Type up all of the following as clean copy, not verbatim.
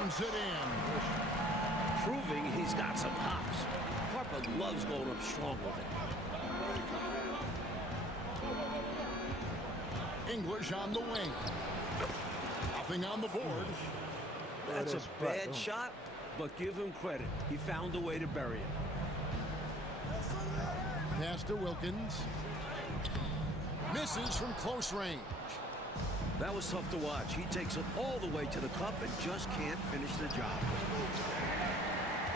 Slams it in. Proving he's got some hops. Harper loves going up strong with it. English on the wing. Nothing on the board. That's a bad shot, but give him credit. He found a way to bury it. Pass to Wilkins. Misses from close range. That was tough to watch. He takes it all the way to the cup and just can't finish the job.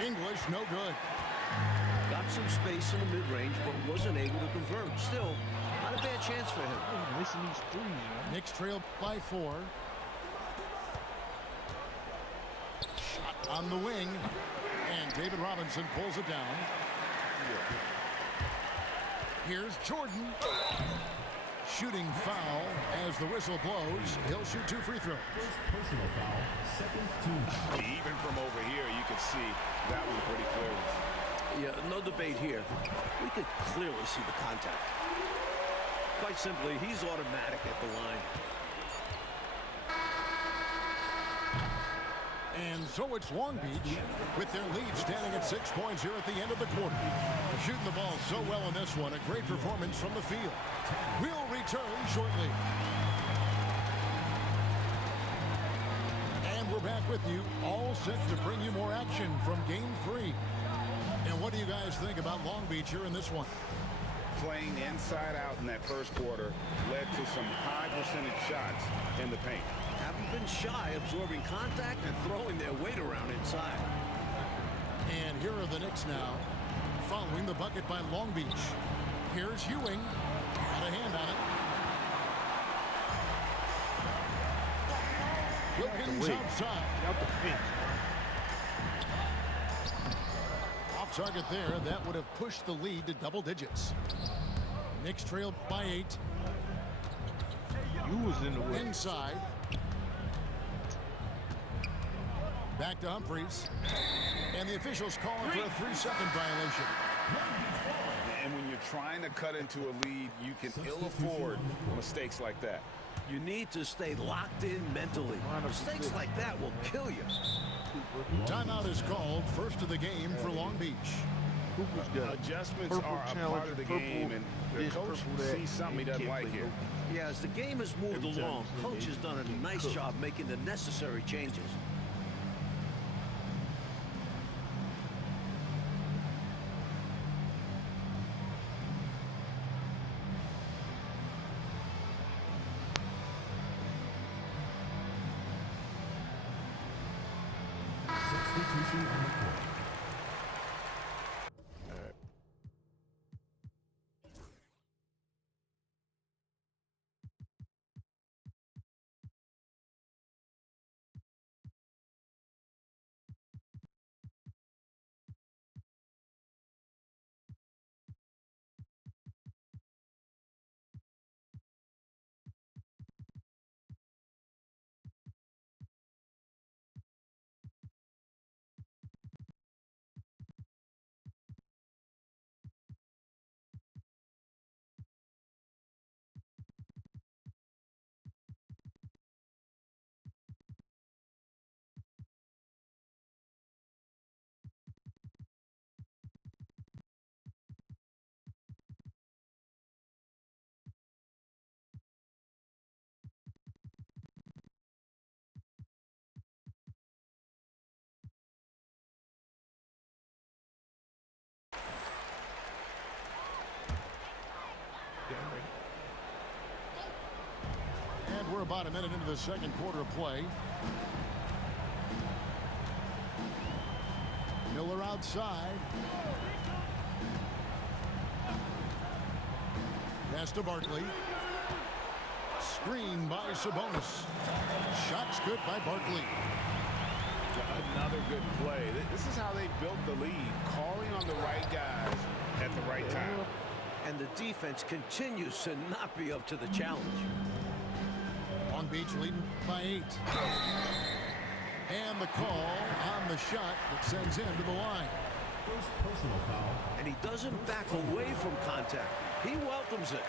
English, no good. Got some space in the mid-range, but wasn't able to convert. Still, not a bad chance for him. Missing these threes, man. Knicks trail by 4. Shot on the wing. And David Robinson pulls it down. Here's Jordan. Shooting foul as the whistle blows. He'll shoot 2 free throws. Personal foul, second team. Even from over here, you can see that one pretty clearly. Yeah, no debate here. We could clearly see the contact. Quite simply, he's automatic at the line. And so it's Long Beach with their lead standing at 6 points here at the end of the quarter. They're shooting the ball so well in this one. A great performance from the field. We'll return shortly. And we're back with you, all set to bring you more action from Game 3. And what do you guys think about Long Beach here in this one? Playing inside out in that first quarter led to some high percentage shots in the paint. Haven't been shy absorbing contact and throwing their weight around inside. And here are the Knicks now, following the bucket by Long Beach. Here's Ewing. Got a hand on it. Wilkins outside. Out the paint. Off target there. That would have pushed the lead to double digits. Knicks trailed by 8. You was in the way. Inside. Back to Humphries. And the officials calling for a 3-second violation. And when you're trying to cut into a lead, you can ill afford mistakes like that. You need to stay locked in mentally. Mistakes like that will kill you. Timeout is called, first of the game for Long Beach. Cooper's got Adjustments purple are a challenge, part of the purple game, and the this, coach purple that. sees something he You doesn't can't like play here. no- Yeah, as the game has moved Every time along, you play, coach has done a you nice cook. job making the necessary changes. Substitution on the court. And we're about a minute into the second quarter of play. Miller outside. Pass to Barkley. Screen by Sabonis. Shots good by Barkley. Another good play. This is how they built the lead, calling on the right guys at the right time. And the defense continues to not be up to the challenge. Long Beach leading by 8. And the call on the shot that sends him to the line. First personal foul. And he doesn't back away from contact. He welcomes it.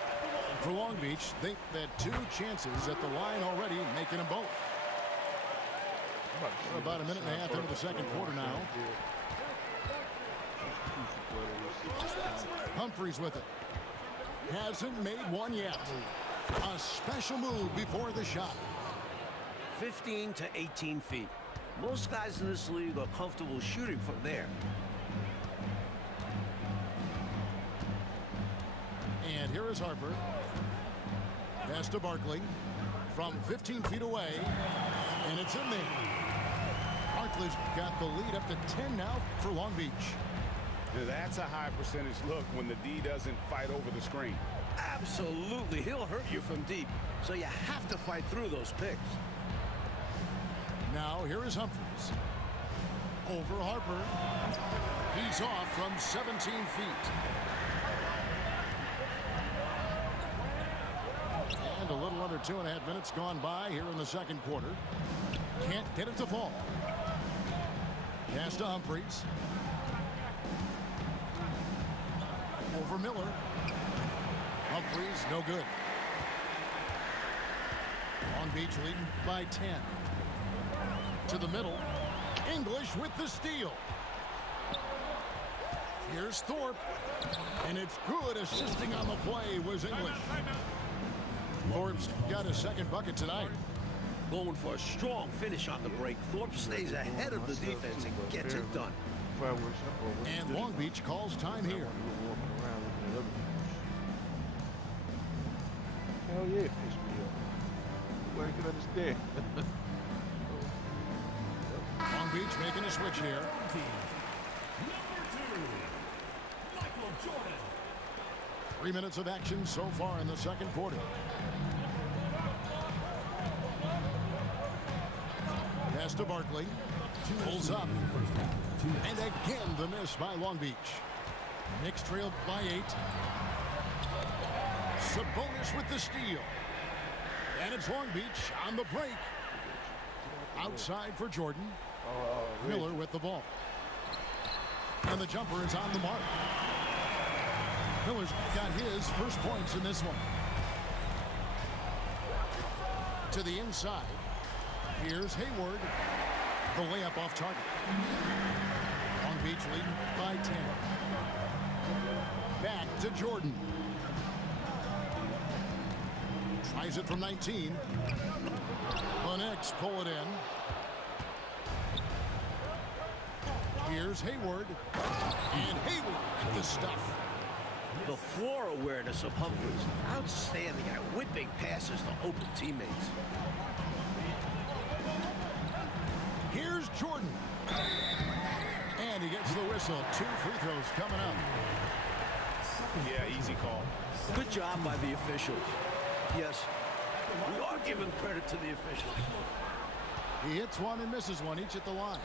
For Long Beach, they've had 2 chances at the line already, making them both. We're about a minute and a half into the second quarter now. Humphries with it. Hasn't made one yet. A special move before the shot. 15 to 18 feet. Most guys in this league are comfortable shooting from there. And here is Harper. Pass to Barkley from 15 feet away. And it's in there. Barkley's got the lead up to 10 now for Long Beach. That's a high percentage look when the D doesn't fight over the screen. Absolutely. He'll hurt you from deep. So you have to fight through those picks. Now here is Humphries. Over Harper. He's off from 17 feet. And a little under 2.5 minutes gone by here in the second quarter. Can't get it to fall. Pass to Humphries. Over Miller. Humphries, no good. Long Beach leading by 10. To the middle. English with the steal. Here's Thorpe. And it's good. Assisting on the play was English. Thorpe's got a second bucket tonight. Going for a strong finish on the break. Thorpe stays ahead of the defense and gets it done. And Long Beach calls time here. Hell yeah, it pissed me off. Nobody can understand. Long Beach making a switch here. Number 2, Michael Jordan. 3 minutes of action so far in the second quarter. Pass to Barkley. Pulls up. And again the miss by Long Beach. Knicks trailed by 8. Sabonis with the steal. And it's Long Beach on the break. Outside for Jordan. Miller with the ball. And the jumper is on the mark. Miller's got his first points in this one. To the inside. Here's Hayward. The layup off target. Long Beach leading by 10. Back to Jordan. Tries it from 19. The Knicks pull it in. Here's Hayward. And Hayward with the stuff. The floor awareness of Humphries. Outstanding at whipping passes to open teammates. Here's Jordan. And he gets the whistle. 2 free throws coming up. Yeah, easy call. Good job by the officials. Yes, we are giving credit to the officials. He hits one and misses one, each at the line.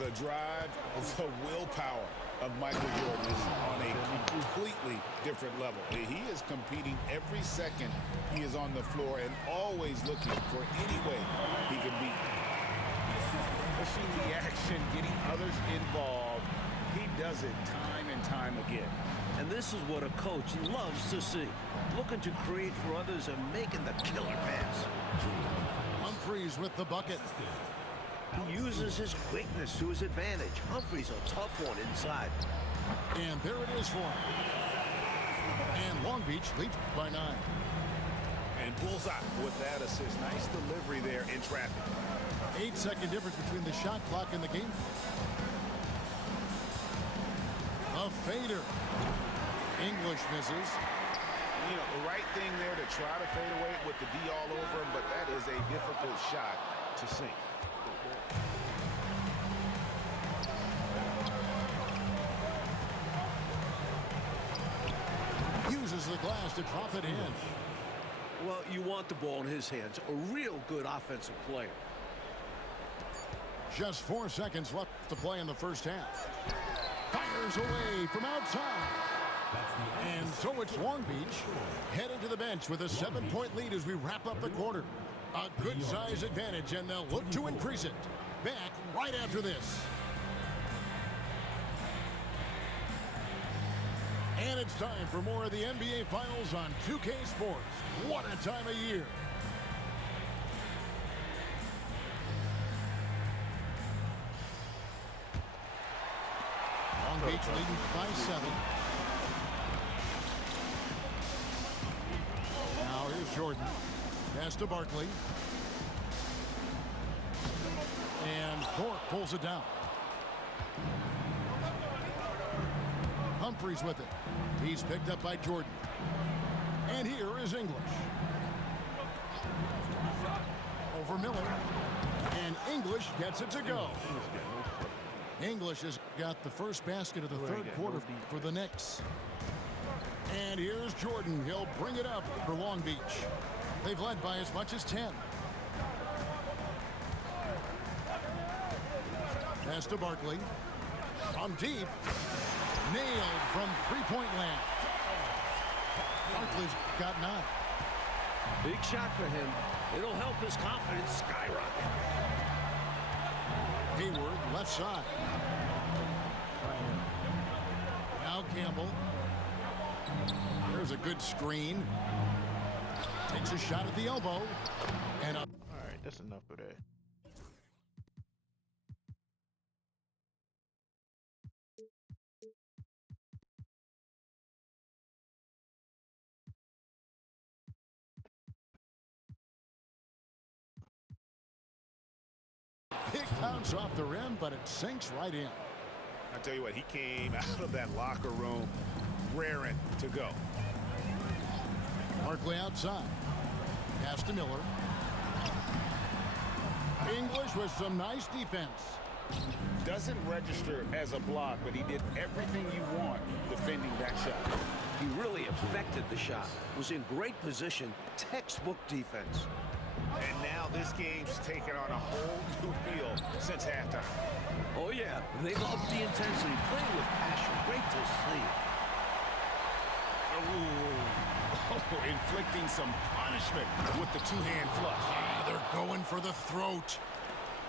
The drive, the willpower of Michael Jordan is on a completely different level. He is competing every second he is on the floor and always looking for any way he can beat. Pushing the action, getting others involved. He does it time and time again. And this is what a coach loves to see. Looking to create for others and making the killer pass. Humphries with the bucket. He uses his quickness to his advantage. Humphries a tough one inside. And there it is for him. And Long Beach leads by 9. And bullseye with that assist. Nice delivery there in traffic. 8-second difference between the shot clock and the game. A fader. English misses. You know, the right thing there to try to fade away with the D all over him, but that is a difficult shot to sink. Uses the glass to drop it in. Well, you want the ball in his hands. A real good offensive player. Just 4 seconds left to play in the first half. Fires away from outside. And so it's Long Beach heading to the bench with a 7-point lead as we wrap up the quarter. A good size advantage, and they'll look to increase it. Back right after this. And it's time for more of the NBA Finals on 2K Sports. What a time of year. Beach leading by 7. Now here's Jordan. Pass to Barkley. And Thorpe pulls it down. Humphries with it. He's picked up by Jordan. And here is English. Over Miller. And English gets it to go. English has got the first basket of the third quarter for the Knicks. And here's Jordan. He'll bring it up for Long Beach. They've led by as much as 10. Pass to Barkley. From deep. Nailed from three-point land. Barkley's got 9. Big shot for him. It'll help his confidence skyrocket. Hayward, left side. Now Campbell. There's a good screen. Takes a shot at the elbow. And up. All right, that's enough of that. Big bounce off the rim, but it sinks right in. I tell you what, he came out of that locker room raring to go. Barkley outside. Pass to Miller. English with some nice defense. Doesn't register as a block, but he did everything you want defending that shot. He really affected the shot. Was in great position. Textbook defense. And now this game's taken on a whole new feel since halftime. Oh, yeah. They love the intensity. Playing with passion. Great to see. Oh, inflicting some punishment with the two-hand flush. They're going for the throat.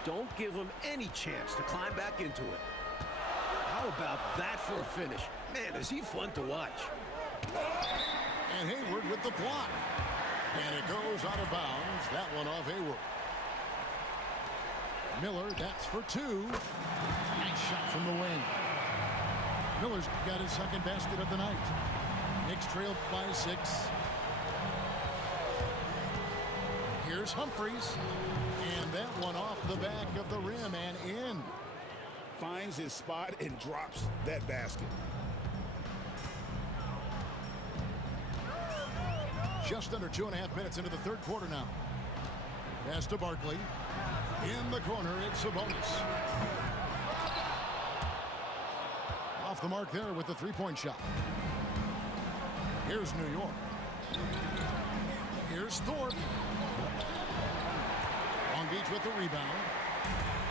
Don't give him any chance to climb back into it. How about that for a finish? Man, is he fun to watch. And Hayward with the block. And it goes out of bounds. That one off Hayward. Miller, that's for 2. Nice shot from the wing. Miller's got his second basket of the night. Knicks trail by 6. Here's Humphries. And that one off the back of the rim and in. Finds his spot and drops that basket. Just under 2.5 minutes into the third quarter now. Pass to Barkley. In the corner, it's Sabonis. Off the mark there with the three-point shot. Here's New York. Here's Thorpe. Long Beach with the rebound.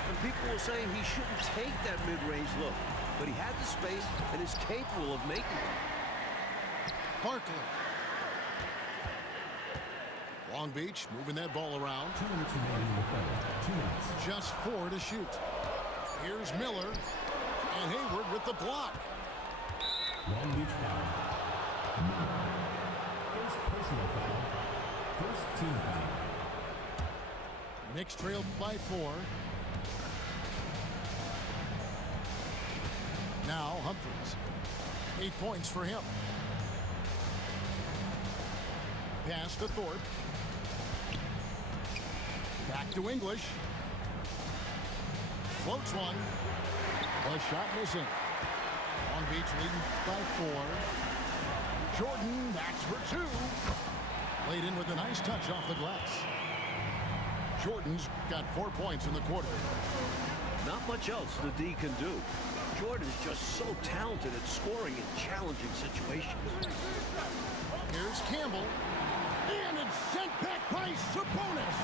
And people were saying he shouldn't take that mid-range look. But he had the space and is capable of making it. Barkley. Long Beach moving that ball around. 2 minutes remaining in the quarter. 2 minutes. Just 4 to shoot. Here's Miller. And Hayward with the block. Long Beach foul. First personal foul. First team foul. Knicks trailed by 4. Now Humphries. 8 points for him. Pass to Thorpe. Back to English. Floats one. A shot missing. Long Beach leading by 4. Jordan, that's for 2. Laid in with a nice touch off the glass. Jordan's got 4 points in the quarter. Not much else the D can do. Jordan's just so talented at scoring in challenging situations. Here's Campbell. And it's sent back by Sabonis.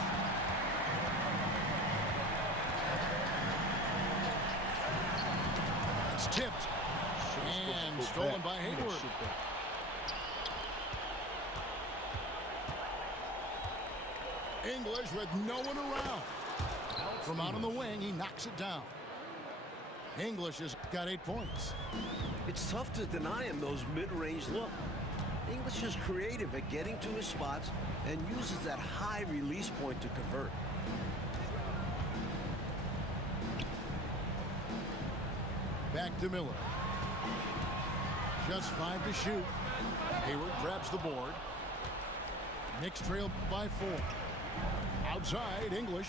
It's tipped. And stolen by Hayward. English with no one around. From out on the wing, he knocks it down. English has got 8 points. It's tough to deny him those mid-range look. English is creative at getting to his spots and uses that high release point to convert. Back to Miller. Just 5 to shoot. Hayward grabs the board. Knicks trail by 4. Outside, English.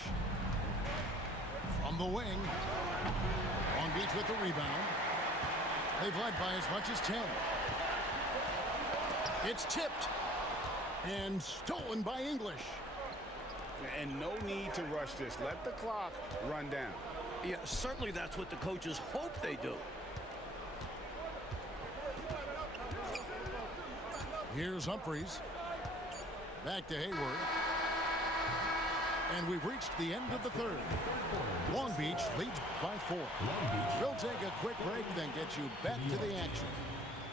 From the wing. Long Beach with the rebound. They've led by as much as 10. It's tipped. And stolen by English. And no need to rush this. Let the clock run down. Yeah, certainly that's what the coaches hope they do. Here's Humphries. Back to Hayward. And we've reached the end of the third. Long Beach leads by 4. We'll take a quick break, then get you back to the action.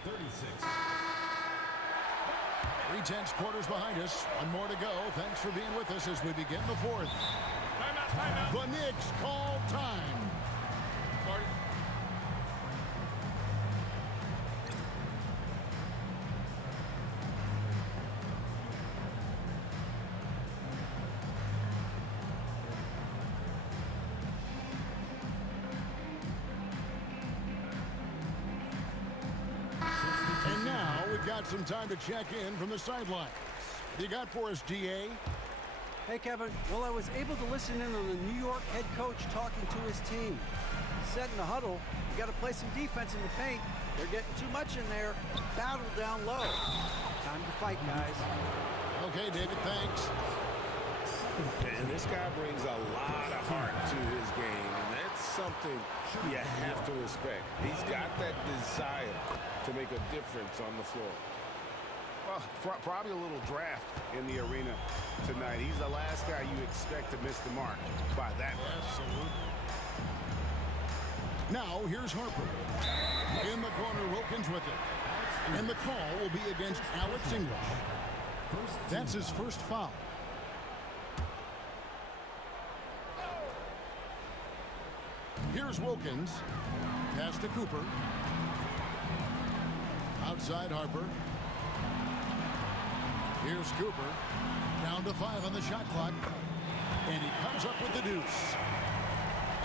36. 3/10 quarters behind us. One more to go. Thanks for being with us as we begin the fourth. Timeout. The Knicks call time. And now we've got some time to check in from the sidelines. You got for us, GA? Hey, Kevin. Well, I was able to listen in on the New York head coach talking to his team. He said in the huddle, you got to play some defense in the paint. They're getting too much in there. Battle down low. Time to fight, guys. Okay, David, thanks. And this guy brings a lot of heart to his game, and that's something you have to respect. He's got that desire to make a difference on the floor. Well, probably a little draft in the arena tonight. He's the last guy you expect to miss the mark by that much. Absolutely. Now, here's Harper. In the corner, Wilkins with it. And the call will be against Alex English. That's his first foul. Here's Wilkins. Pass to Cooper. Outside Harper. Here's Cooper. Down to 5 on the shot clock. And he comes up with the deuce.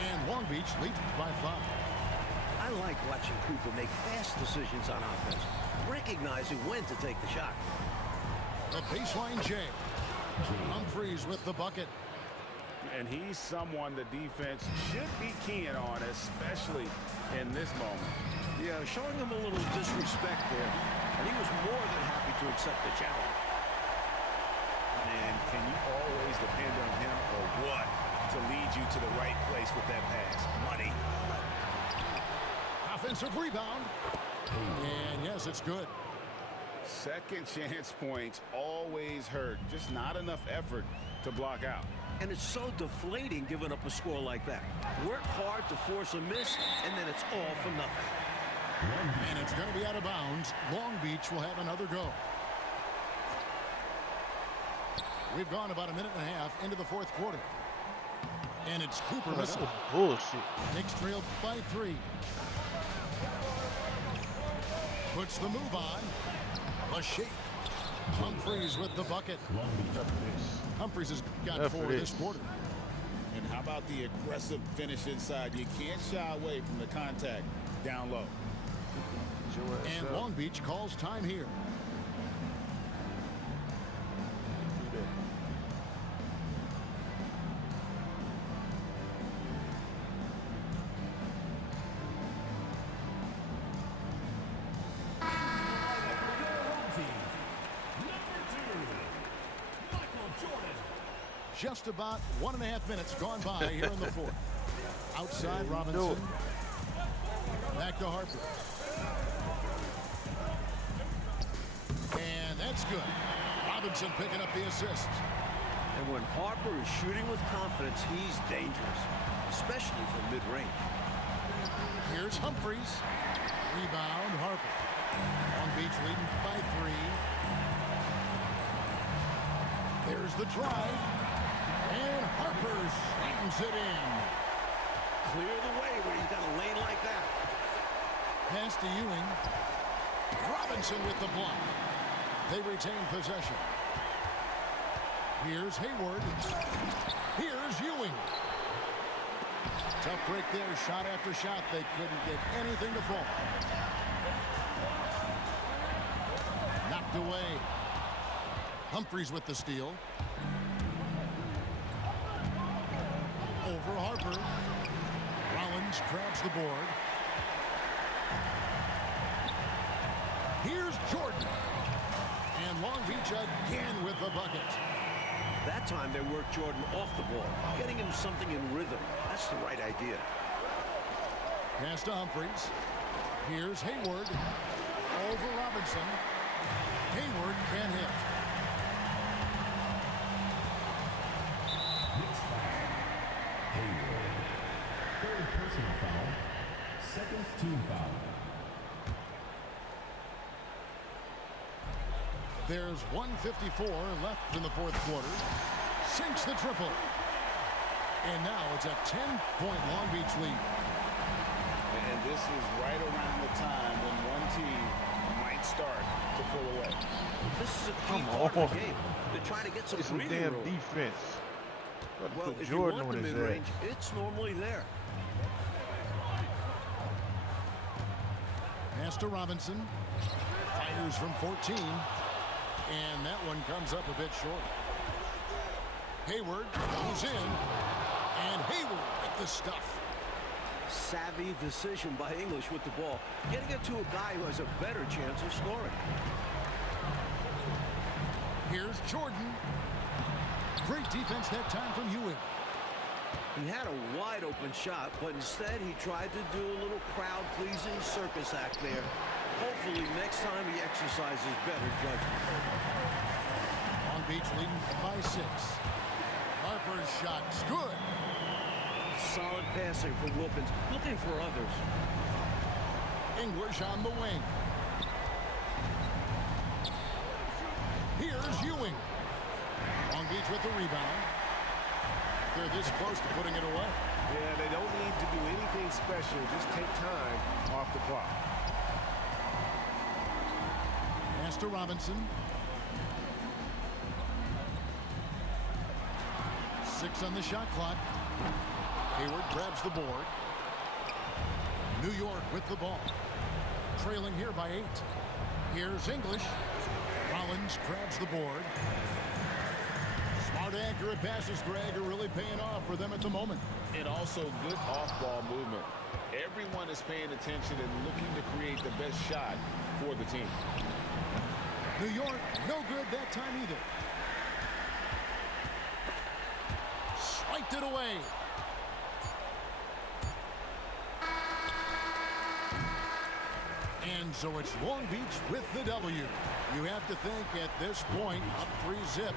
And Long Beach leads by 5. I like watching Cooper make fast decisions on offense, recognizing when to take the shot. The baseline J. Humphries with the bucket. And he's someone the defense should be keying on, especially in this moment. Yeah, showing him a little disrespect there, and he was more than happy to accept the challenge. And can you always depend on him or what to lead you to the right place with that pass? Money. Offensive rebound. And yes, it's good. Second chance points always hurt. Just not enough effort to block out. And it's so deflating giving up a score like that. Work hard to force a miss, and then it's all for nothing. And it's going to be out of bounds. Long Beach will have another go. We've gone about a minute and a half into the fourth quarter. And it's Cooper missing. Bullshit. Knicks trail by 3. Puts the move on. A shake. Humphries with the bucket. Humphries has got 4 this quarter. And how about the aggressive finish inside? You can't shy away from the contact down low. And Long Beach calls time here. Just about 1.5 minutes gone by here in the fourth. Outside Robinson. Back to Harper. And that's good. Robinson picking up the assist. And when Harper is shooting with confidence, he's dangerous, especially from mid-range. Here's Humphries. Rebound, Harper. Long Beach leading by 3. There's the drive. And Harper slams it in. Clear the way when he's got a lane like that. Pass to Ewing. Robinson with the block. They retain possession. Here's Hayward. Here's Ewing. Tough break there. Shot after shot. They couldn't get anything to fall. Knocked away. Humphries with the steal. Over Harper. Rollins grabs the board. Here's Jordan. And Long Beach again with the bucket. That time they worked Jordan off the ball, getting him something in rhythm. That's the right idea. Pass to Humphries. Here's Hayward. Over Robinson. Hayward can hit. Next foul. Hayward. Third personal foul. Second team foul. There's 1:54 left in the fourth quarter. Sinks the triple. And now it's a 10-point Long Beach lead. And this is right around the time when one team might start to pull away. This is a key Come part of on. the game. They're trying to get some It's some breathing damn room. defense. Well, Put if Jordan you want on the his mid-range, ass. it's normally there. Pass to Robinson. Fires from 14. And that one comes up a bit short. Hayward goes in. And Hayward with the stuff. Savvy decision by English with the ball, getting it to a guy who has a better chance of scoring. Here's Jordan. Great defense that time from Ewing. He had a wide-open shot, but instead he tried to do a little crowd-pleasing circus act there. Hopefully next time he exercises better judgment. Long Beach leading by 6. Harper's shot's good. Solid passing for Wilkins, looking for others. English on the wing. Here's Ewing. Long Beach with the rebound. They're this close to putting it away. Yeah, they don't need to do anything special. Just take time off the clock. Pass to Robinson. 6 on the shot clock. Hayward grabs the board. New York with the ball. Trailing here by 8. Here's English. Rollins grabs the board. Smart, accurate passes, Greg, are really paying off for them at the moment. And also good off-ball movement. Everyone is paying attention and looking to create the best shot for the team. New York, no good that time either. Swiped it away. And so it's Long Beach with the W. You have to think at this point, up 3-zip.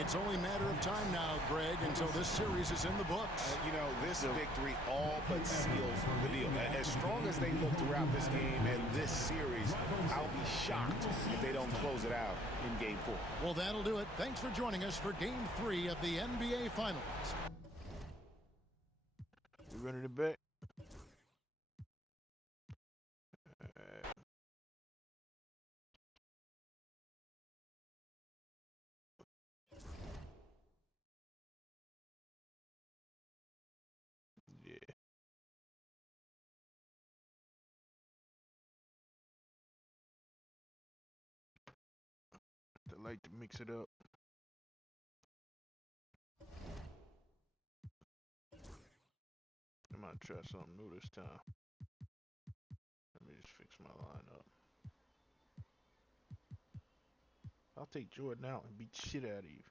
It's only a matter of time now, Greg, until this series is in the books. You know, this victory all but seals the deal. As strong as they look throughout this game and this series, I'll be shocked if they don't close it out in Game 4. Well, that'll do it. Thanks for joining us for Game 3 of the NBA Finals. You running it back? Yeah. I like to mix it up. I might try something new this time. Let me just fix my lineup. I'll take Jordan out and beat the shit out of you.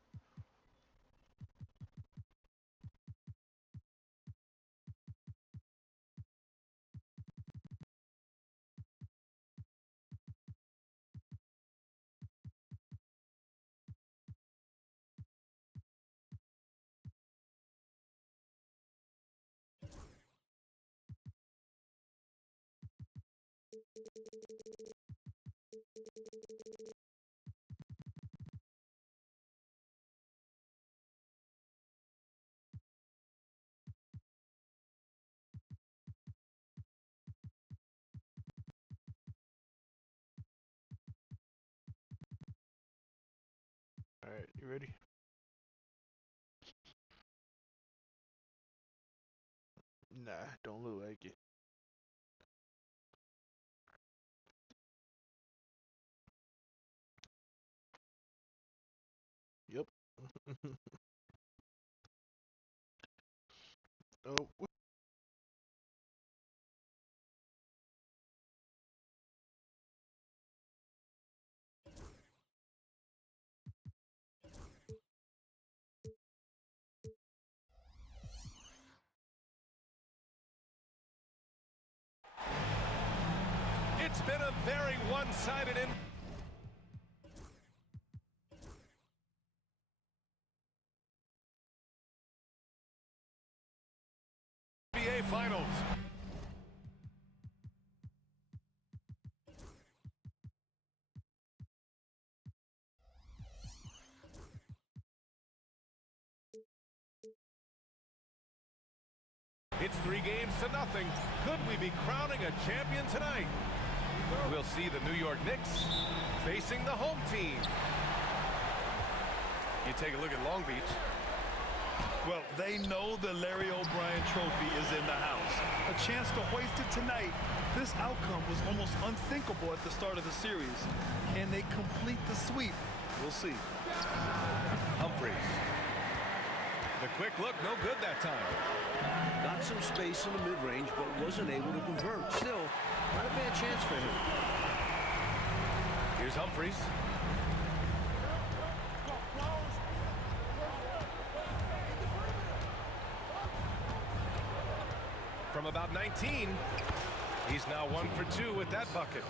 Alright, you ready? Nah, don't look like it. Oh. It's been a very one-sided NBA Finals. It's 3-0. Could we be crowning a champion tonight? We'll see the New York Knicks facing the home team. You take a look at Long Beach. Well, they know the Larry O'Brien trophy is in the house. A chance to hoist it tonight. This outcome was almost unthinkable at the start of the series. Can they complete the sweep? We'll see. Humphries. The quick look, no good that time. Got some space in the mid-range, but wasn't able to convert. Still, not a bad chance for him. Here's Humphries. From about 19, he's now 1 for 2 with that bucket.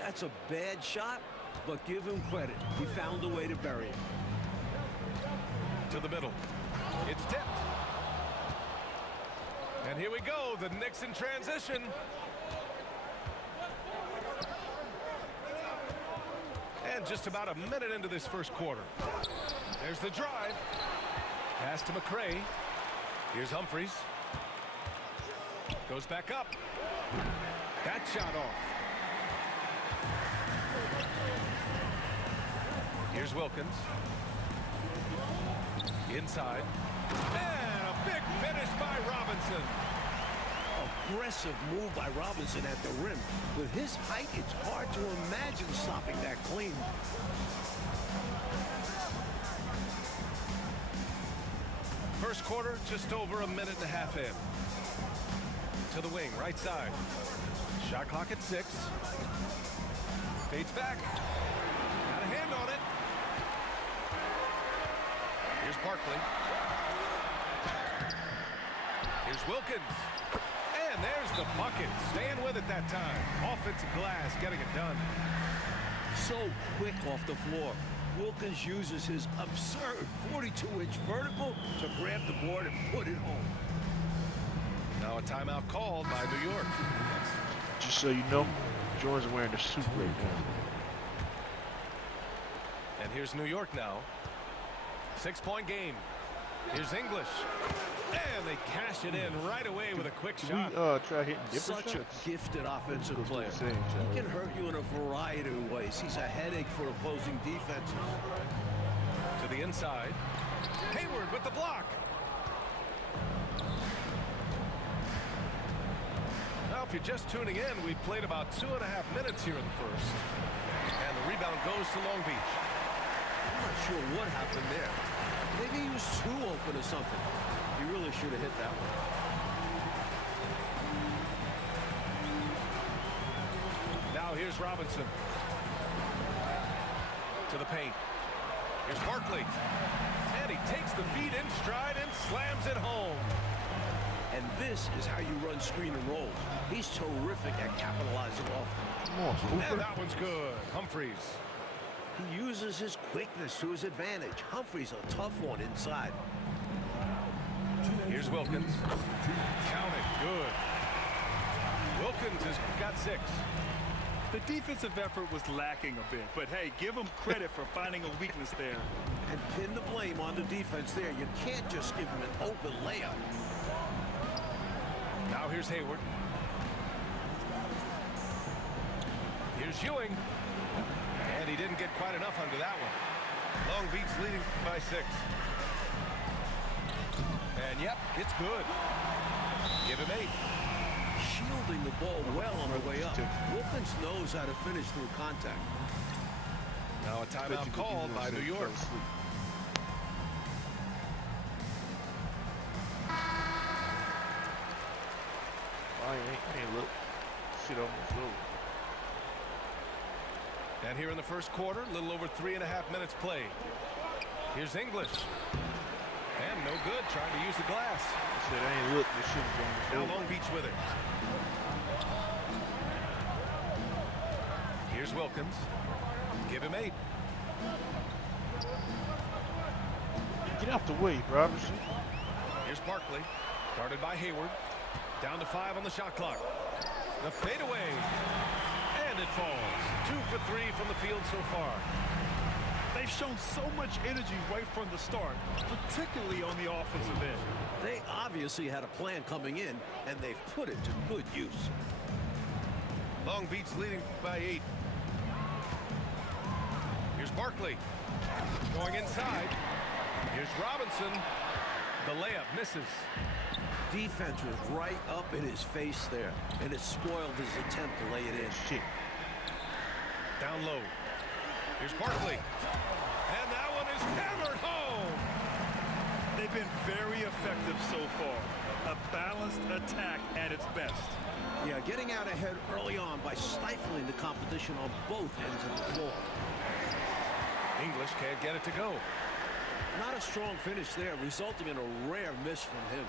That's a bad shot, but give him credit. He found a way to bury it. To the middle. It's tipped. And here we go, the Knicks in transition. And just about a minute into this first quarter. There's the drive. Pass to McRae. Here's Humphries. Goes back up. That shot off. Here's Wilkins. Inside. And a big finish by Robinson. Aggressive move by Robinson at the rim. With his height, it's hard to imagine stopping that clean. First quarter, just over a minute and a half in. To the wing, right side. Shot clock at 6. Fades back. Got a hand on it. Here's Barkley. Here's Wilkins. And there's the bucket. Staying with it that time. Offensive glass, getting it done. So quick off the floor. Wilkins uses his absurd 42-inch vertical to grab the board and put it home. Now a timeout called by New York. Just so you know, Jordan's wearing the suit right now. And here's New York now. 6-point game. Here's English. And they cash it in right away with a quick shot. We try hitting different Such shots. a gifted offensive player. He can hurt you in a variety of ways. He's a headache for opposing defenses. To the inside. Hayward with the block. Now, if you're just tuning in, we've played about 2.5 minutes here in the first. And the rebound goes to Long Beach. I'm not sure what happened there. Maybe he was too open or something. He really should have hit that one. Now here's Robinson. To the paint. Here's Barkley. And he takes the feed in stride and slams it home. And this is how you run screen and roll. He's terrific at capitalizing off them. And that one's good. Humphries. He uses his quickness to his advantage. Humphries a tough one inside. Here's Wilkins. Count it. Good. Wilkins has got 6. The defensive effort was lacking a bit, but hey, give him credit for finding a weakness there. And pin the blame on the defense there. You can't just give him an open layup. Now here's Hayward. Here's Ewing. And he didn't get quite enough under that one. Long Beach leading by 6. And yep, it's good. Give him 8. Shielding the ball well on the way up. Wilkins knows how to finish through contact. Now a timeout called by New York. shit almost over. And here in the first quarter, a little over 3.5 minutes played. Here's English. And no good, trying to use the glass. I said, I ain't look, this shit is almost Now over. Long Beach with it. Here's Wilkins. Give him 8. Get out the way, Robertson. Here's Barkley. Guarded by Hayward. Down to 5 on the shot clock. The fadeaway. And it falls. 2 for 3 from the field so far. They've shown so much energy right from the start, particularly on the offensive end. They obviously had a plan coming in, and they've put it to good use. Long Beach leading by 8. Here's Barkley. Going inside. Here's Robinson. The layup misses. Defense was right up in his face there, and it spoiled his attempt to lay it in. Shit. Down low. Here's Barkley. And that one is hammered home. They've been very effective so far. A balanced attack at its best. Yeah, getting out ahead early on by stifling the competition on both ends of the floor. English can't get it to go. Not a strong finish there, resulting in a rare miss from him.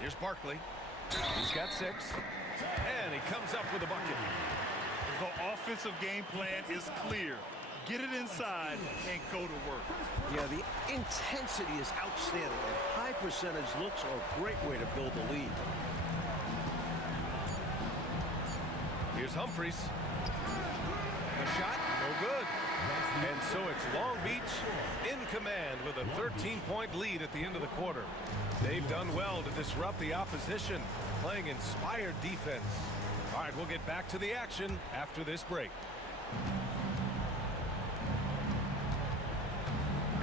Here's Barkley. He's got 6. And he comes up with a bucket. The offensive game plan is clear. Get it inside and go to work. Yeah, the intensity is outstanding, and high percentage looks are a great way to build a lead. Here's Humphries. The shot, no good. And so it's Long Beach in command with a 13-point lead at the end of the quarter. They've done well to disrupt the opposition, playing inspired defense. All right, we'll get back to the action after this break.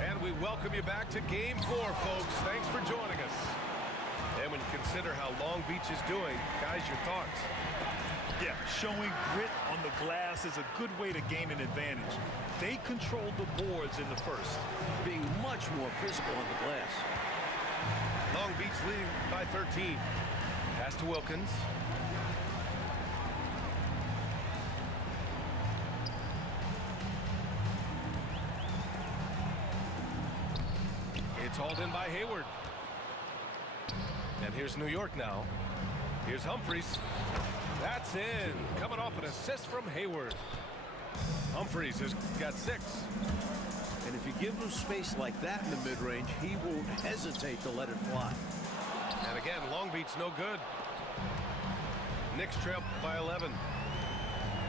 And we welcome you back to Game 4, folks. Thanks for joining us. And when you consider how Long Beach is doing, guys, your thoughts? Yeah, showing grit on the glass is a good way to gain an advantage. They controlled the boards in the first. Being much more physical on the glass. Long Beach leading by 13. Pass to Wilkins. It's hauled in by Hayward. And here's New York now. Here's Humphries. That's in. Coming off an assist from Hayward. Humphries has got 6. And if you give him space like that in the mid-range, he won't hesitate to let it fly. And again, Long Beach no good. Knicks trail by 11.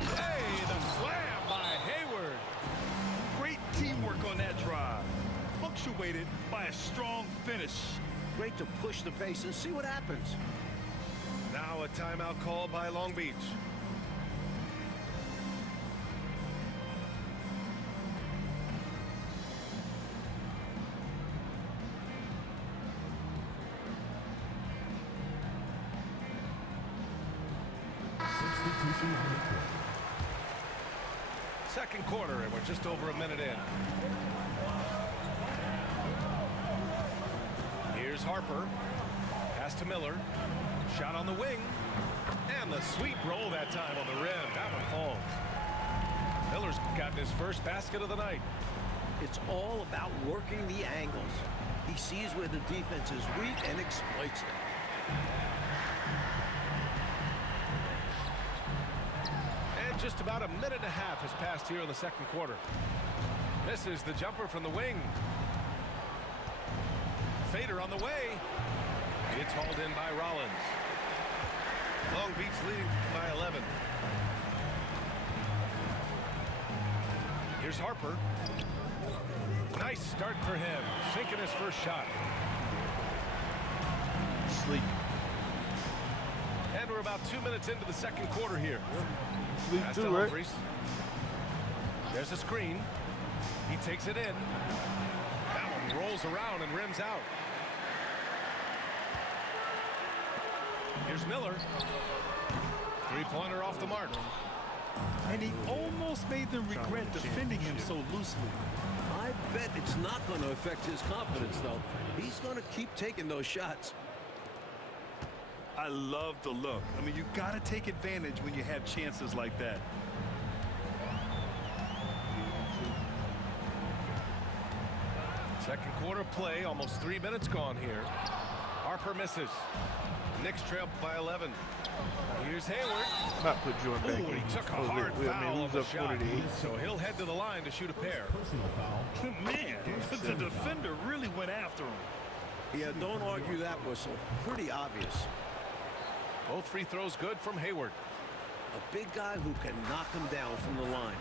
Hey, the slam by Hayward. Great teamwork on that drive. Punctuated by a strong finish. Great to push the pace and see what happens. Now a timeout call by Long Beach. Second quarter, and we're just over a minute in. Here's Harper. Pass to Miller. Shot on the wing. And the sweet roll that time on the rim. That one falls. Miller's gotten his first basket of the night. It's all about working the angles. He sees where the defense is weak and exploits it. And just about a minute and a half has passed here in the second quarter. Misses the jumper from the wing. Fader on the way. It's hauled in by Rollins. Long Beach leading by 11. Here's Harper. Nice start for him. Sinking his first shot. Sleep. And we're about 2 minutes into the second quarter here. Sleep Pass to too, right? Humphries. There's a screen. He takes it in. That one rolls around and rims out. Here's Miller. Three-pointer off the mark. And he almost made them regret defending him so loosely. I bet it's not going to affect his confidence, though. He's going to keep taking those shots. I love the look. I mean, you got to take advantage when you have chances like that. Second quarter play, almost 3 minutes gone here. Harper misses. Knicks trail by 11. Here's Hayward. Might put Jordan back Ooh, in. he took a Oh, hard wait, foul on the up shot. 48. So he'll head to the line to shoot a pair. Personal foul. Man, the defender really went after him. Yeah, don't argue that whistle. Pretty obvious. Both free throws good from Hayward. A big guy who can knock him down from the line.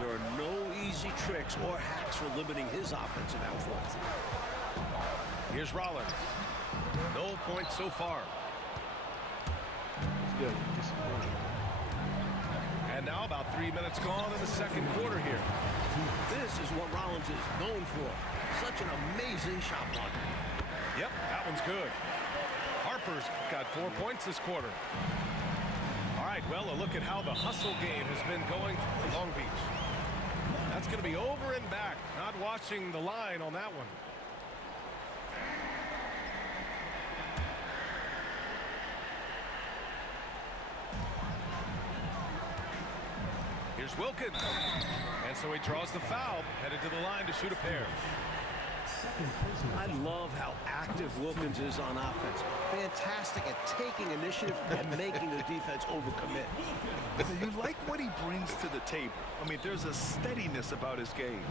There are no easy tricks or hacks for limiting his offensive output. Here's Rollins. No points so far. He's got disappointed. And now about 3 minutes gone in the second quarter here. This is what Rollins is known for. Such an amazing shot blocker. Yep, that one's good. Harper's got 4 points this quarter. All right, well, a look at how the hustle game has been going for Long Beach. That's going to be over and back. Not watching the line on that one. Here's Wilkins. And so he draws the foul, headed to the line to shoot a pair. I love how active Wilkins is on offense. Fantastic at taking initiative and making the defense overcommit. You like what he brings to the table. I mean, there's a steadiness about his game.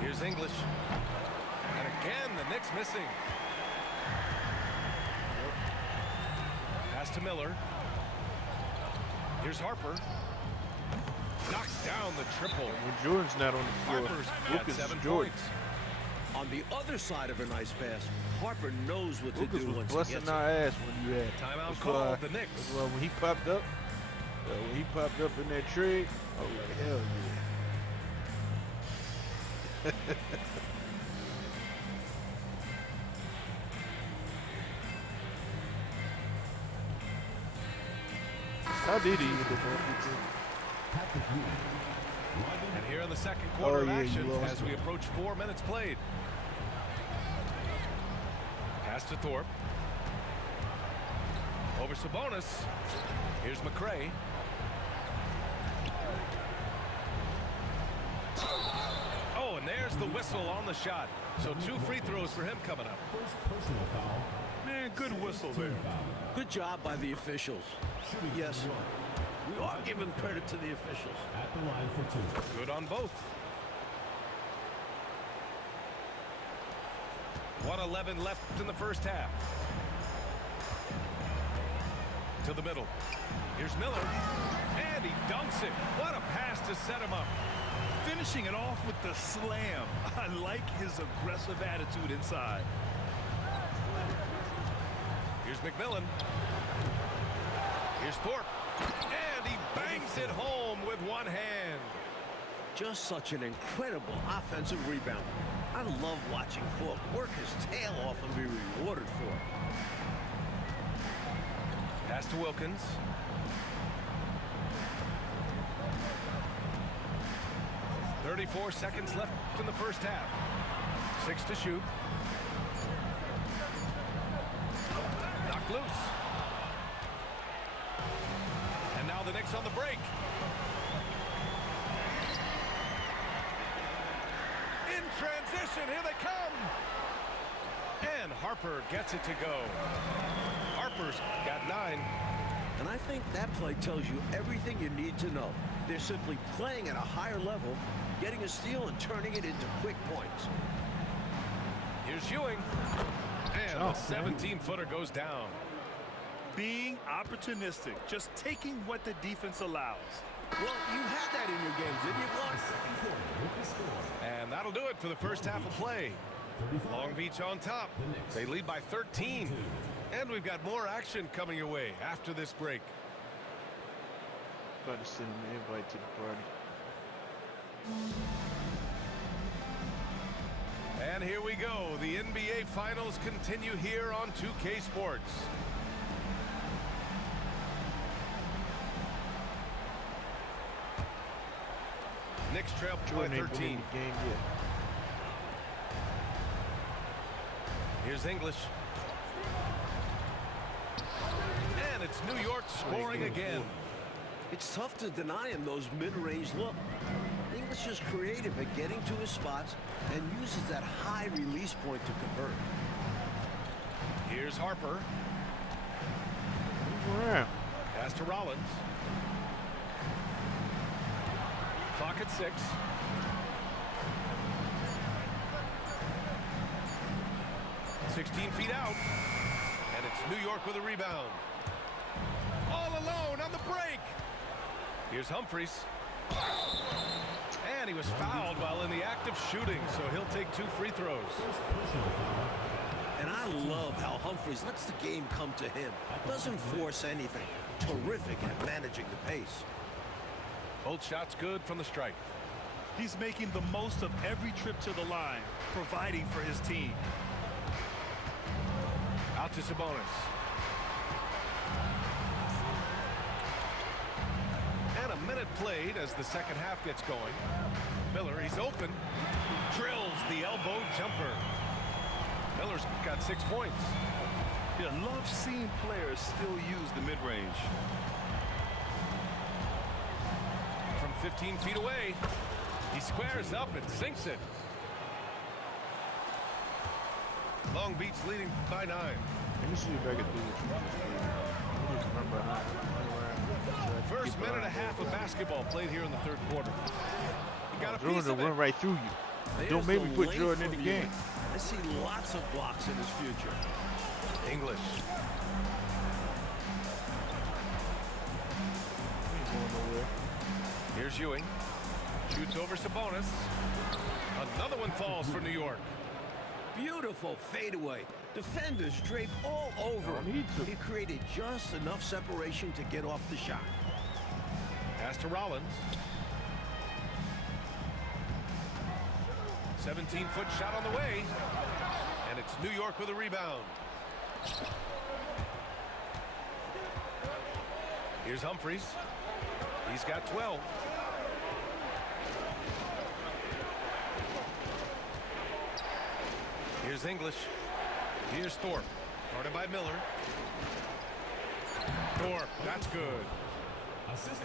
Here's English. And again, the Knicks missing. Pass to Miller. Here's Harper. Knocks down the triple. When Jordan's not on the floor, Harper's got Wilkins 7 is Jordan. points. On the other side of a nice pass, Harper knows what to Wilkins do was once he busting gets our it. ass when you had. Timeout That's call, why- the Knicks. that's why when he popped up, in that trade, I was like, hell yeah. How did he end up on Patrick Ewing. And here in the second quarter of yeah, action you lost as we approach 4 minutes played. Pass to Thorpe. Over Sabonis. Here's McRae. Oh, and there's the whistle on the shot. So 2 free throws for him coming up. First personal foul. Man, good whistle there. Good job by the officials. Yes, we are giving credit to the officials. At the line for 2. Good on both. 1:11 left in the first half. To the middle. Here's Miller. And he dunks it. What a pass to set him up. Finishing it off with the slam. I like his aggressive attitude inside. Here's McMillan. Here's Thorpe. And he bangs it home with one hand. Just such an incredible offensive rebound. I love watching Thorpe work his tail off and be rewarded for it. Pass to Wilkins. .34 seconds left in the first half. 6 to shoot. Knocked loose. And now the Knicks on the break. In transition, here they come. And Harper gets it to go. Harper's got 9. And I think that play tells you everything you need to know. They're simply playing at a higher level, getting a steal and turning it into quick points. Here's Ewing. And the 17-footer goes down. Being opportunistic, just taking what the defense allows. Well, you had that in your game, didn't you, Clark? And that'll do it for the first half of play. Long Beach on top. They lead by 13. And we've got more action coming your way after this break. About to send him an invite to the party. And here we go. The NBA Finals continue here on 2K Sports. Knicks trail by Jordan ain't been 13. in the game yet. Here's English. And it's New York scoring again. It's tough to deny him those mid-range look. English is creative at getting to his spots and uses that high release point to convert. Here's Harper. Pass to Rollins. Clock at 6. "16 feet out. And it's New York with a rebound. All alone on the break. Here's Humphries. And he was fouled while in the act of shooting, so he'll take 2 free throws. And I love how Humphries lets the game come to him. Doesn't force anything. Terrific at managing the pace. Both shots good from the stripe. He's making the most of every trip to the line, providing for his team. Out to Sabonis. And a minute played as the second half gets going. Miller, he's open. Drills the elbow jumper. Miller's got 6 points. Yeah, love seeing players still use the mid-range. From 15 feet away, he squares up and sinks it. Long Beach leading by 9. Let me see if I can do what you just did. I just remember how. First minute and a half of basketball played here in the third quarter. He got a piece Jordan of will it. run right through you. There's Don't make me the put lane Jordan in from the game. Ewing. I see lots of blocks in his future. English. He ain't going nowhere. Here's Ewing. Shoots over Sabonis. Another one falls for New York. Beautiful fadeaway. Defenders drape all over Don't him. need to. He created just enough separation to get off the shot. Pass to Rollins. 17-foot shot on the way. And it's New York with a rebound. Here's Humphries. He's got 12. Here's English. Here's Thorpe. Guarded by Miller. Thorpe, that's good.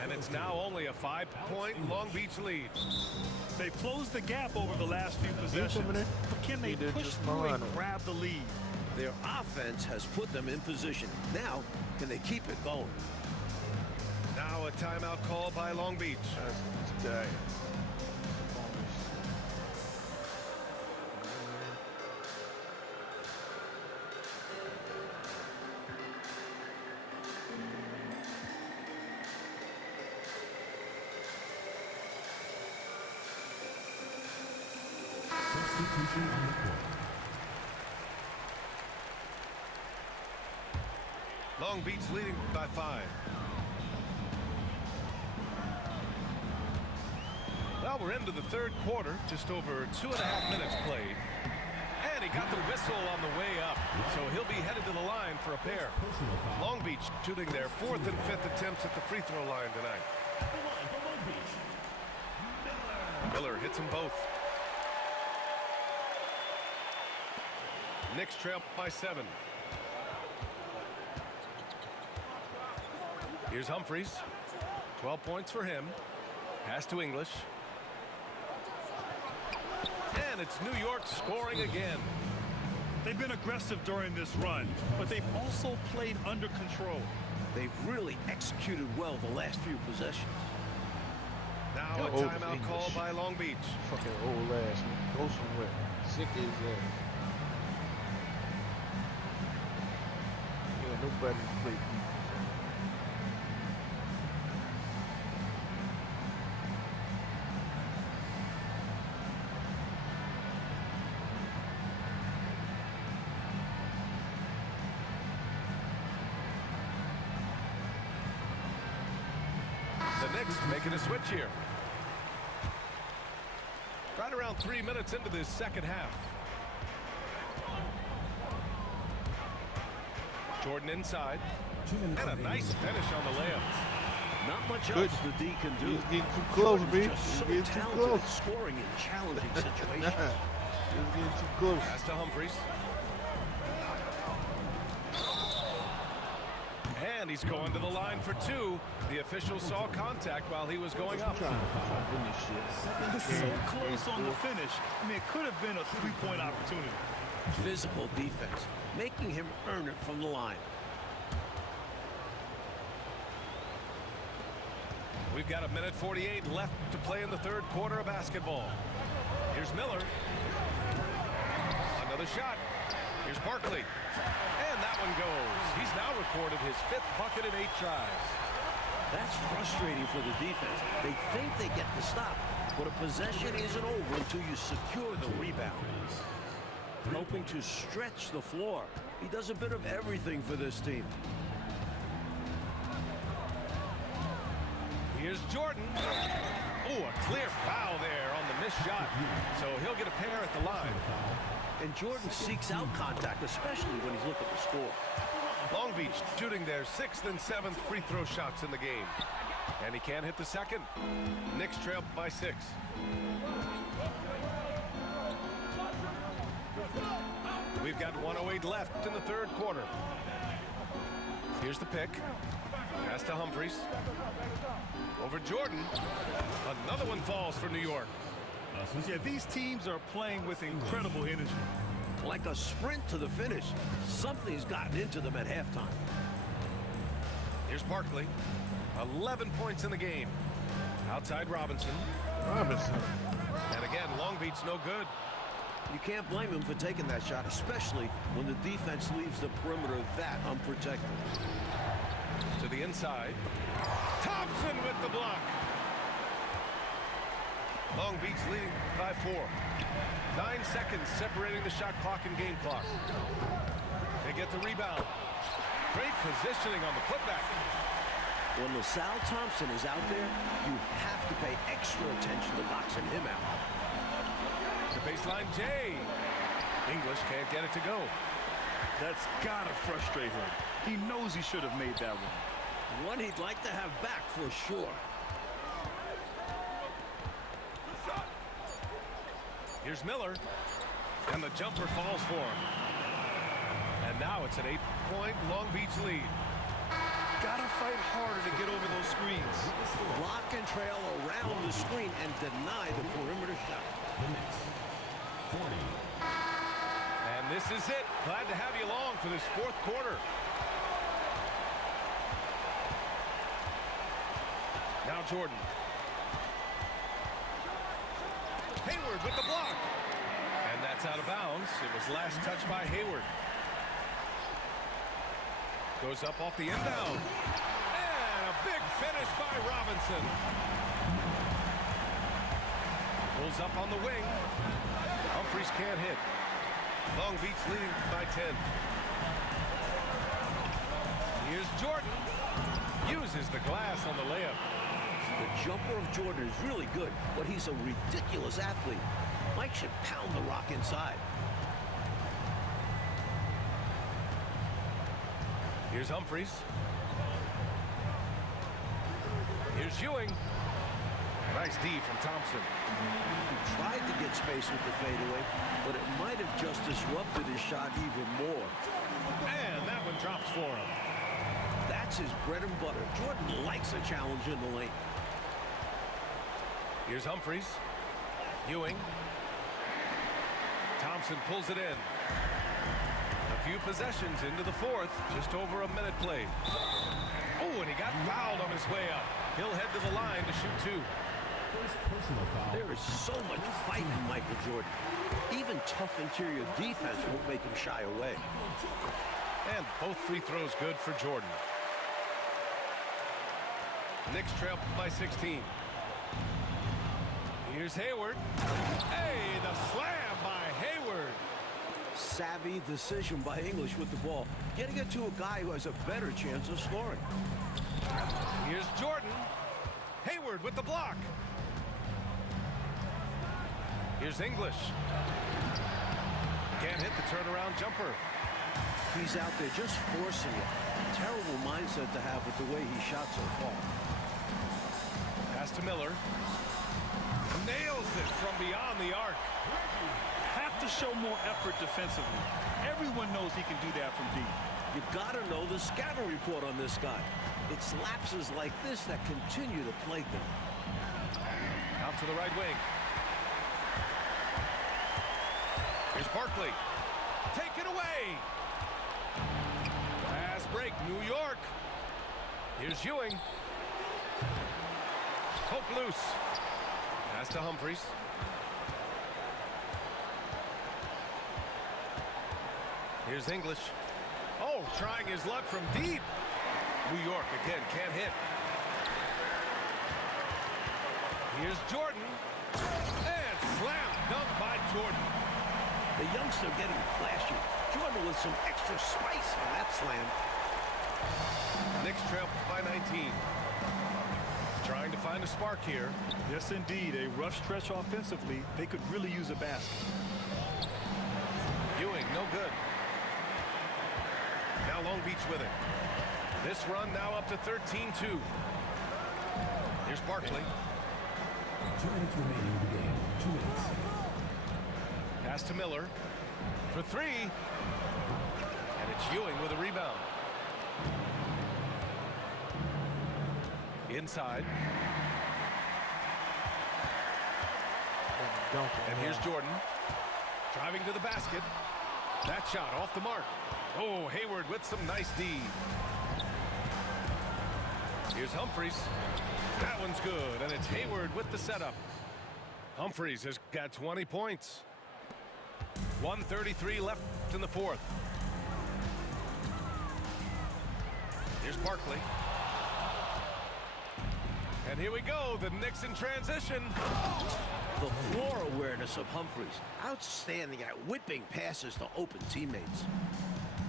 And it's now only a 5-point Long Beach lead. They've closed the gap over the last few possessions, but can they push through and grab the lead? Their offense has put them in position. Now, can they keep it going? Now a timeout call by Long Beach. That's this guy. Substitution on the court. Long Beach leading by 5. Well, we're into the third quarter, just over 2.5 minutes played. And he got the whistle on the way up, so he'll be headed to the line for a pair. Long Beach shooting their 4th and 5th attempts at the free throw line tonight. Miller hits them both. Knicks trail by 7. Here's Humphries. 12 points for him. Pass to English. And it's New York scoring again. They've been aggressive during this run, but they've also played under control. They've really executed well the last few possessions. Now a old timeout English. call by Long Beach. Fucking old ass. Go somewhere. Sick as ass. Yeah, nobody play defense. The Knicks making a switch here. Right around 3 minutes into this second half. Jordan inside. And a nice finish on the layup. Not much Good. else the D can do. He's getting too close, Jordan's B. just He's so getting too talented close. at scoring in challenging situations. He's getting too close. Pass to Humphries. And he's going to the line for two. The official saw contact while he was going up. It's so close on the finish. I mean, it could have been a three-point opportunity. Physical defense, making him earn it from the line. We've got 1:48 left to play in the third quarter of basketball. Here's Miller. Another shot. Here's Barkley. And that one goes. He's now recorded his 5th bucket in 8 tries. That's frustrating for the defense. They think they get the stop, but a possession isn't over until you secure the rebound. Hoping to stretch the floor. He does a bit of everything for this team. Here's Jordan. Oh, a clear foul there on the missed shot. So he'll get a pair at the line. And Jordan seeks out contact, especially when he's looking to score. Long Beach shooting their 6th and 7th free throw shots in the game. And he can't hit the second. Knicks trail by 6. We've got 1:08 left in the third quarter. Here's the pick. Pass to Humphries. Over Jordan. Another one falls for New York. Yeah, these teams are playing with incredible energy. Like a sprint to the finish. Something's gotten into them at halftime. Here's Barkley. 11 points in the game. Outside Robinson. And again, Long Beach no good. You can't blame him for taking that shot, especially when the defense leaves the perimeter that unprotected. To the inside. Thompson with the block. Long Beach leading by 4. 9 seconds separating the shot clock and game clock. They get the rebound. Great positioning on the putback. When LaSalle Thompson is out there, you have to pay extra attention to boxing him out. The baseline Jay. English can't get it to go. That's gotta frustrate him. He knows he should have made that one. One he'd like to have back for sure. Here's Miller. And the jumper falls for him. And now it's an 8-point Long Beach lead. Gotta fight harder to get over those screens. Block and trail around the screen and deny the perimeter shot. And this is it. Glad to have you along for this fourth quarter. Now Jordan. Hayward with the block. And that's out of bounds. It was last touched by Hayward. Goes up off the inbound. And a big finish by Robinson. Pulls up on the wing. Humphries can't hit. Long Beach leading by 10. Here's Jordan. Uses the glass on the layup. The jumper of Jordan is really good, but he's a ridiculous athlete. Mike should pound the rock inside. Here's Humphries. Here's Ewing. Nice D from Thompson. He tried to get space with the fadeaway, but it might have just disrupted his shot even more. And that one drops for him. That's his bread and butter. Jordan likes a challenge in the lane. Here's Humphries. Ewing. Thompson pulls it in. A few possessions into the fourth. Just over a minute played. Oh, and he got fouled on his way up. He'll head to the line to shoot 2. There is so much fight in Michael Jordan. Even tough interior defense won't make him shy away. And both free throws good for Jordan. Knicks trail by 16. Here's Hayward. Hey, the slam by Hayward. Savvy decision by English with the ball, getting it to a guy who has a better chance of scoring. Here's Jordan. Hayward with the block. Here's English. Can't hit the turnaround jumper. He's out there just forcing it. Terrible mindset to have with the way he shot so far. Pass to Miller. Nails it from beyond the arc. Have to show more effort defensively. Everyone knows he can do that from deep. You gotta know the scouting report on this guy. It's lapses like this that continue to plague them. Out to the right wing. Here's Barkley. Take it away. Fast break, New York. Here's Ewing. Poke loose. Pass to Humphries. Here's English. Oh, trying his luck from deep. New York again, can't hit. Here's Jordan. And slam dunk by Jordan. The youngster getting flashy. Jordan with some extra spice on that slam. Knicks trail by 19. Trying to find a spark here. Yes, indeed. A rough stretch offensively. They could really use a basket. Ewing, no good. Now Long Beach with it. This run now up to 13-2. Here's Barkley. 2 minutes remaining in the game. 2 minutes. Pass to Miller for three. And it's Ewing with a rebound. Inside. And here's Jordan. Driving to the basket. That shot off the mark. Oh, Hayward with some nice D. Here's Humphries. That one's good, and it's Hayward with the setup. Humphries has got 20 points. 1:33 left in the fourth. Here's Barkley. And here we go, the Knicks in transition. The floor awareness of Humphries. Outstanding at whipping passes to open teammates.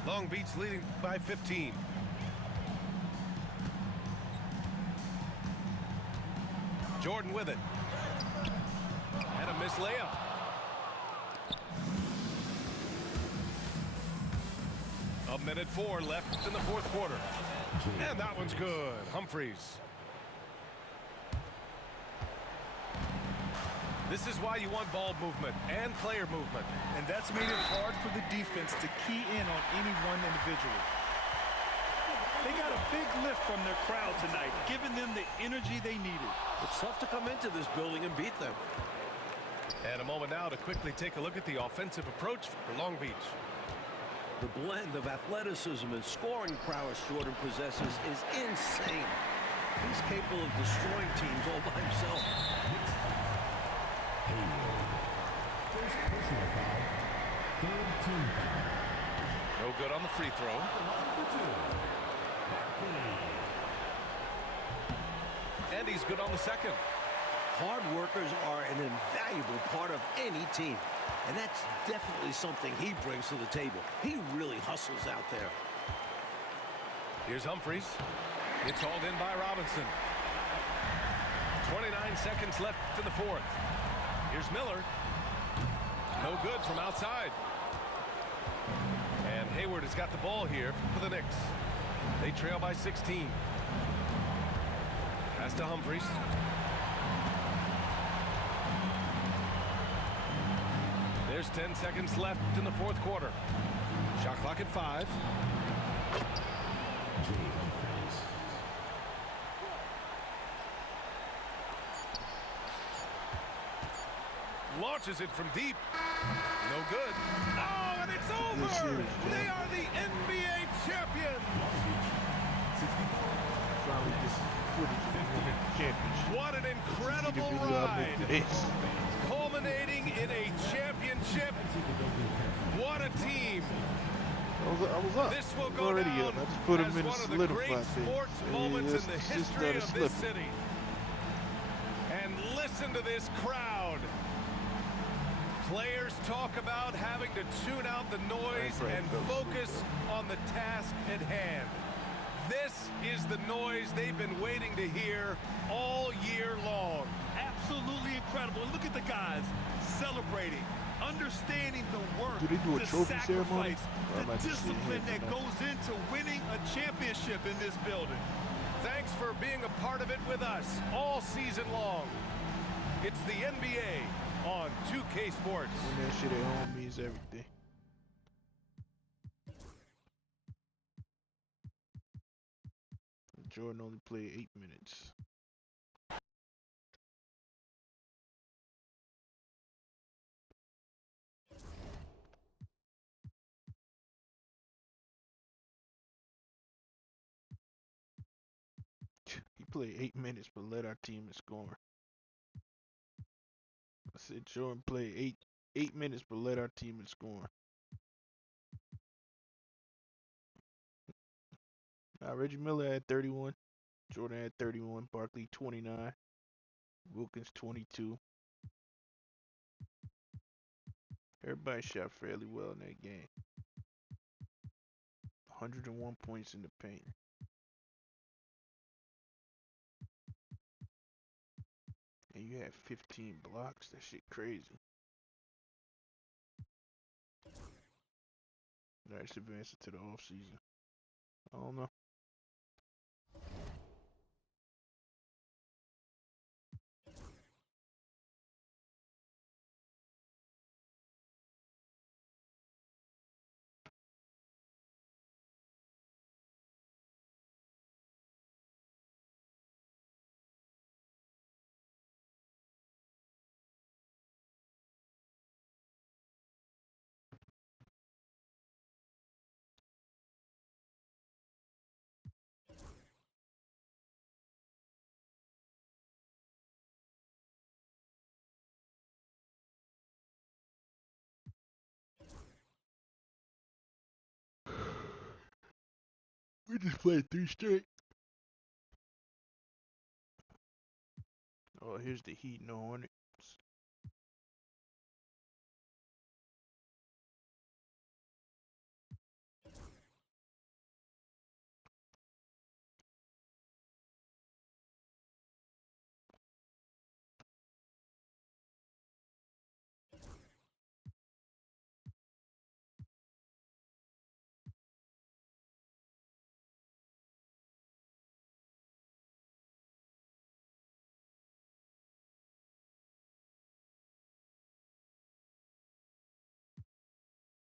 Long Beach leading by 15. Jordan with it. And a missed layup. A minute 4 left in the fourth quarter. And that one's good. Humphries. This is why you want ball movement and player movement. And that's made it hard for the defense to key in on any one individual. They got a big lift from their crowd tonight, giving them the energy they needed. It's tough to come into this building and beat them. And a moment now to quickly take a look at the offensive approach for Long Beach. The blend of athleticism and scoring prowess Jordan possesses is insane. He's capable of destroying teams all by himself. Hayward. First personal foul. Third team foul. No good on the free throw. And he's good on the second. Hard workers are an invaluable part of any team. And that's definitely something he brings to the table. He really hustles out there. Here's Humphries. It's hauled in by Robinson. 29 seconds left in the fourth. Here's Miller. No good from outside. And Hayward has got the ball here for the Knicks. They trail by 16. Pass to Humphries. There's 10 seconds left in the fourth quarter. Shot clock at 5. Launches it from deep. No good. Oh, and it's over! They are the NBA champions! What an incredible ride! Culminating in a championship. What a team! I was up. This will go already down up. I just put him as in one of the solidified great things. sports moments in the history of this city. And listen to this crowd. Players talk about having to tune out the noise and focus on the task at hand. This is the noise they've been waiting to hear all year long. Absolutely incredible. And look at the guys celebrating, understanding the work, Do they do a the trophy ceremony? sacrifice, Or am I the just sitting discipline here that for goes into winning a championship in this building. Thanks for being a part of it with us all season long. It's the NBA on 2K Sports. When that shit at home means everything. Jordan only played 8 minutes. He played 8 minutes but led our team in scoring. I said Jordan played 8 minutes but led our team in scoring. Reggie Miller had 31. Jordan had 31. Barkley 29. Wilkins 22. Everybody shot fairly well in that game. 101 points in the paint. And you had 15 blocks. That shit crazy. Nice advance into the offseason. I don't know. We just played 3 straight. Oh, here's the Heat, no Hornets.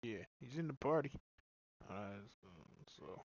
Yeah, he's in the party. So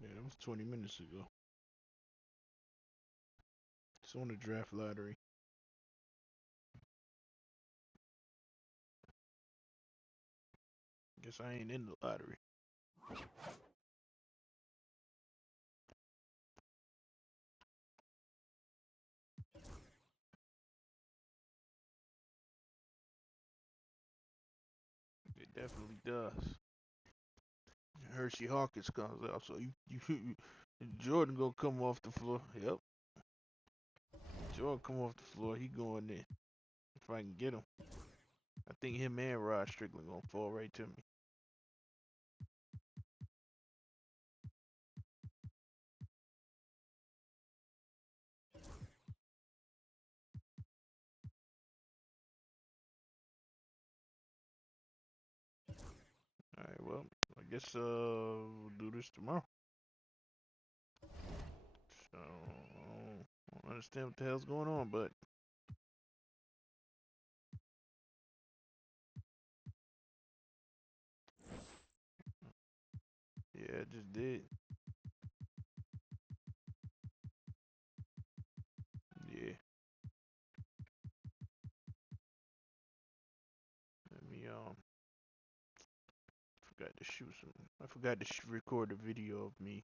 yeah, that was 20 minutes ago. It's on the draft lottery. Guess I ain't in the lottery. It definitely does. Hershey Hawkins comes out, so you Jordan gonna come off the floor. Yep. Jordan come off the floor, he going there. If I can get him. I think him and Rod Strickland gonna fall right to me. Alright, well, I guess we'll do this tomorrow. So I don't understand what the hell's going on, but yeah, I just did. Yeah. Let me forgot to shoot some. I forgot to record a video of me